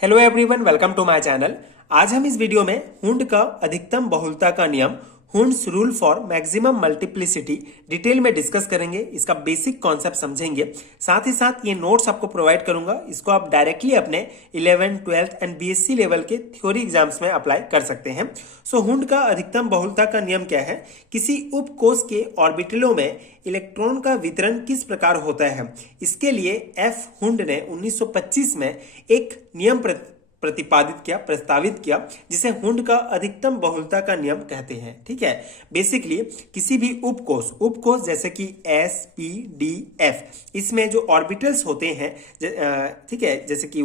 Hello everyone, welcome to my channel. आज हम इस वीडियो में हुंड का अधिकतम बहुलता का नियम Hund's rule for maximum multiplicity detail में डिस्कस करेंगे। इसका बेसिक कॉन्सेप्ट समझेंगे। साथ ही साथ ये नोट्स आपको प्रोवाइड करूंगा। इसको आप डायरेक्टली अपने 11th, 12th and BSc level के थ्योरी एग्जाम्स में अप्लाई कर सकते हैं। सो हुंड का अधिकतम बहुलता का नियम क्या है? किसी उपकोष के ऑर्बिटलों में इलेक्ट्रॉन का वितरण किस प्रकार होता है? इसके लिए एफ हुंड ने 1925 में एक नियम प्रस्तावित किया जिसे हुंड का अधिकतम बहुलता का नियम कहते हैं। ठीक है, बेसिकली किसी भी उपकोष जैसे कि एस, पी, डी, एफ, इसमें जो ऑर्बिटल्स होते हैं, ठीक है, जैसे कि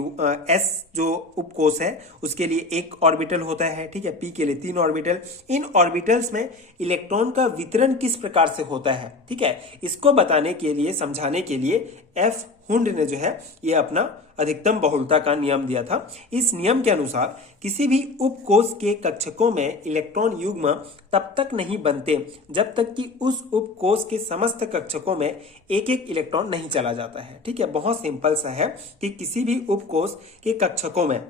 एस जो उपकोष है उसके लिए एक ऑर्बिटल होता है, ठीक है, पी के लिए 3 ऑर्बिटल। इन ऑर्बिटल्स में इलेक्ट्रॉन का वितरण किस प्रकार से होता है, ठीक है, इसको बताने के लिए, समझाने के लिए एफ हुंड ने जो है ये अपना अधिकतम बहुलता का नियम दिया था। इस नियम के अनुसार किसी भी उपकोष के कक्षकों में इलेक्ट्रॉन युग्म तब तक नहीं बनते जब तक कि उस उपकोष के समस्त कक्षकों में एक एक इलेक्ट्रॉन नहीं चला जाता है। ठीक है, बहुत सिंपल सा है कि किसी भी उपकोष के कक्षकों में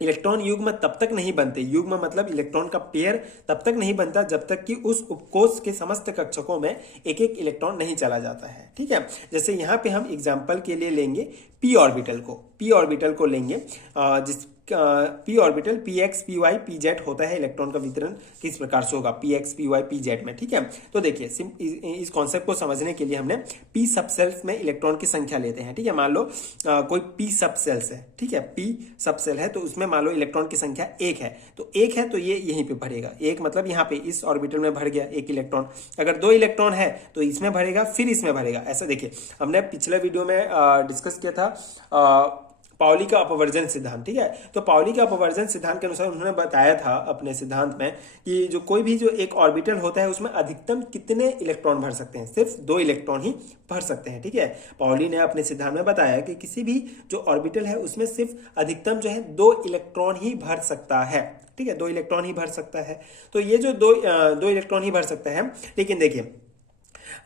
इलेक्ट्रॉन युग्म तब तक नहीं बनते, युग्म मतलब इलेक्ट्रॉन का पेयर तब तक नहीं बनता जब तक कि उस उपकोष के समस्त कक्षकों में एक एक इलेक्ट्रॉन नहीं चला जाता है। ठीक है, जैसे यहाँ पे हम एग्जांपल के लिए लेंगे पी ऑर्बिटल को लेंगे, जिस p orbital p x p y p z होता है। इलेक्ट्रॉन का वितरण किस प्रकार से होगा p x p y p z में? ठीक है, तो देखिए इस कॉन्सेप्ट को समझने के लिए हमने पी सबसेल्स में इलेक्ट्रॉन की संख्या लेते हैं। ठीक है, मान लो कोई पी सबसेल्स है, ठीक है, पी सबसेल है, तो उसमें मान लो इलेक्ट्रॉन की संख्या 1 है, तो 1 है तो ये यहीं पे भरेगा। 1 मतलब यहाँ पे इस ऑर्बिटल में भर गया 1 इलेक्ट्रॉन। अगर 2 इलेक्ट्रॉन है तो इसमें भरेगा, फिर इसमें भरेगा। ऐसा देखिए, हमने पिछले वीडियो में डिस्कस किया था पाउली का अपवर्जन सिद्धांत। ठीक है, तो पाउली का अपवर्जन सिद्धांत के अनुसार उन्होंने बताया था अपने सिद्धांत में कि जो कोई भी जो एक ऑर्बिटल होता है उसमें अधिकतम कितने इलेक्ट्रॉन भर सकते हैं? सिर्फ 2 इलेक्ट्रॉन ही भर सकते हैं। ठीक है, पाउली ने अपने सिद्धांत में बताया कि किसी भी जो ऑर्बिटल है उसमें सिर्फ अधिकतम जो है 2 इलेक्ट्रॉन ही भर सकता है। ठीक है, 2 इलेक्ट्रॉन ही भर सकता है। तो ये जो दो इलेक्ट्रॉन ही भर सकता है, लेकिन देखिए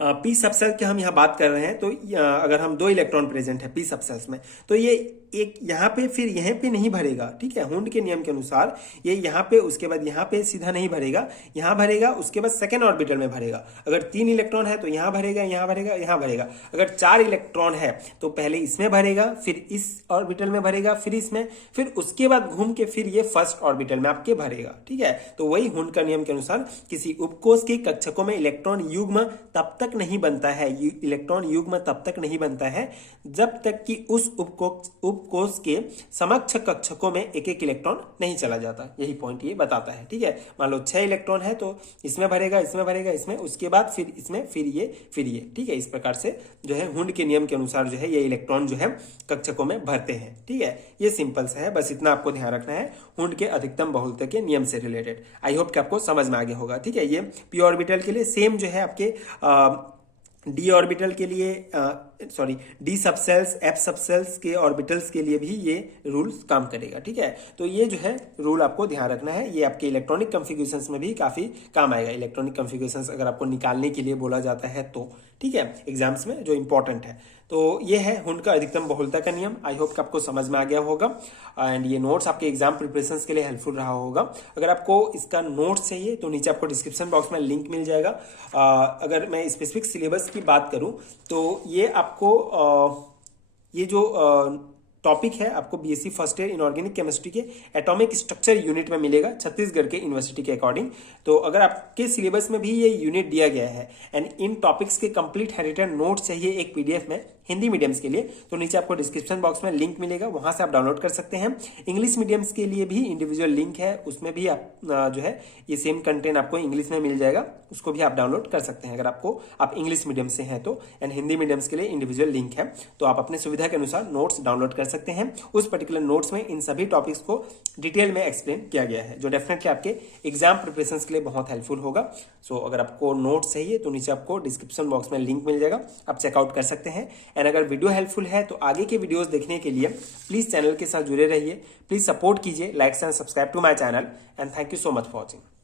पी सबसेल की हम यहाँ बात कर रहे हैं, तो अगर हम 2 इलेक्ट्रॉन प्रेजेंट है पी सबसेल्स में, तो ये एक यहाँ पे फिर यहाँ पे नहीं भरेगा। ठीक है, हुंड के नियम के अनुसार ये यहाँ पे, उसके बाद यहाँ पे सीधा नहीं भरेगा, यहाँ भरेगा, उसके बाद सेकेंड ऑर्बिटल में भरेगा। अगर 3 इलेक्ट्रॉन है तो यहाँ भरेगा, यहाँ भरेगा, यहाँ भरेगा। अगर 4 इलेक्ट्रॉन है तो पहले इसमें भरेगा, फिर इस ऑर्बिटल में भरेगा, फिर इसमें, फिर उसके बाद घूम के फिर ये फर्स्ट ऑर्बिटल में आपके भरेगा। ठीक है, तो वही हुंड का नियम के अनुसार किसी उपकोष के कक्षकों में इलेक्ट्रॉन युग्म तब तक नहीं बनता है, इलेक्ट्रॉन युग्म तब तक नहीं बनता है जब तक कि उस उपकोष के समक्ष कक्षकों में एक एक इलेक्ट्रॉन नहीं चला जाता। यही पॉइंट ये बताता है। ठीक है, मान लो 6 इलेक्ट्रॉन है तो इसमें भरेगा, इसमें भरेगा, इसमें, उसके बाद फिर इसमें, फिर ये। ठीक है, इस प्रकार से जो है हुंड के नियम के अनुसार जो है ये इलेक्ट्रॉन जो है कक्षकों में भरते हैं। ठीक है, ये सिंपल सा है, बस इतना आपको ध्यान रखना है हुंड के अधिकतम बहुलता के नियम से रिलेटेड। आई होप कि आपको समझ में आ गया होगा। ठीक है, ये पी ऑर्बिटल के लिए सेम जो है आपके डी ऑर्बिटल के लिए, sorry, D subcells, F subcells के ऑर्बिटल्स के लिए भी ये रूल काम करेगा। ठीक है, तो ये जो है रूल आपको ध्यान रखना है। ये आपके इलेक्ट्रॉनिक कॉन्फ़िगरेशंस में भी काफी काम आएगा। इलेक्ट्रॉनिक कॉन्फ़िगरेशंस अगर आपको निकालने के लिए बोला जाता है तो, ठीक है, एग्जाम्स में जो इंपॉर्टेंट है। तो ये है हुंड का अधिकतम बहुलता का नियम। आई होप कि आपको समझ में आ गया होगा एंड ये नोट्स आपके एग्जाम प्रिपरेशंस के लिए हेल्पफुल रहा होगा। अगर आपको इसका नोट्स चाहिए तो नीचे आपको डिस्क्रिप्शन बॉक्स में लिंक मिल जाएगा। अगर मैं स्पेसिफिक सिलेबस की बात करूं तो ये आपको ये जो टॉपिक है आपको BSc first year inorganic chemistry के एटॉमिक स्ट्रक्चर यूनिट में मिलेगा, छत्तीसगढ़ के यूनिवर्सिटी के अकॉर्डिंग। तो अगर आपके सिलेबस में भी ये यूनिट दिया गया है एंड इन टॉपिक्स के कंप्लीट हैंडरिटन नोट्स चाहिए एक पीडीएफ में हिंदी मीडियम्स के लिए, तो नीचे आपको डिस्क्रिप्शन बॉक्स में लिंक मिलेगा, वहां से आप डाउनलोड कर सकते हैं। इंग्लिश मीडियम्स के लिए भी इंडिविजुअल लिंक है, उसमें भी आप जो है ये सेम कंटेंट आपको इंग्लिश में मिल जाएगा, उसको भी आप डाउनलोड कर सकते हैं अगर आप इंग्लिश मीडियम से हैं तो। एंड हिंदी मीडियम्स के लिए इंडिविजुअल लिंक है, तो आप अपने सुविधा के अनुसार नोट्स डाउनलोड कर सकते हैं। उस पर्टिकुलर नोट्स में इन सभी टॉपिक्स को डिटेल में एक्सप्लेन किया गया है, जो डेफिनेटली आपके एग्जाम प्रिपरेशन के लिए बहुत हेल्पफुल होगा। सो अगर आपको नोट्स चाहिए तो नीचे आपको डिस्क्रिप्शन बॉक्स में लिंक मिल जाएगा, आप चेकआउट कर सकते हैं। एंड अगर वीडियो हेल्पफुल है तो आगे के वीडियोस देखने के लिए प्लीज चैनल के साथ जुड़े रहिए, प्लीज सपोर्ट कीजिए, like and subscribe to my channel and thank you so much for watching.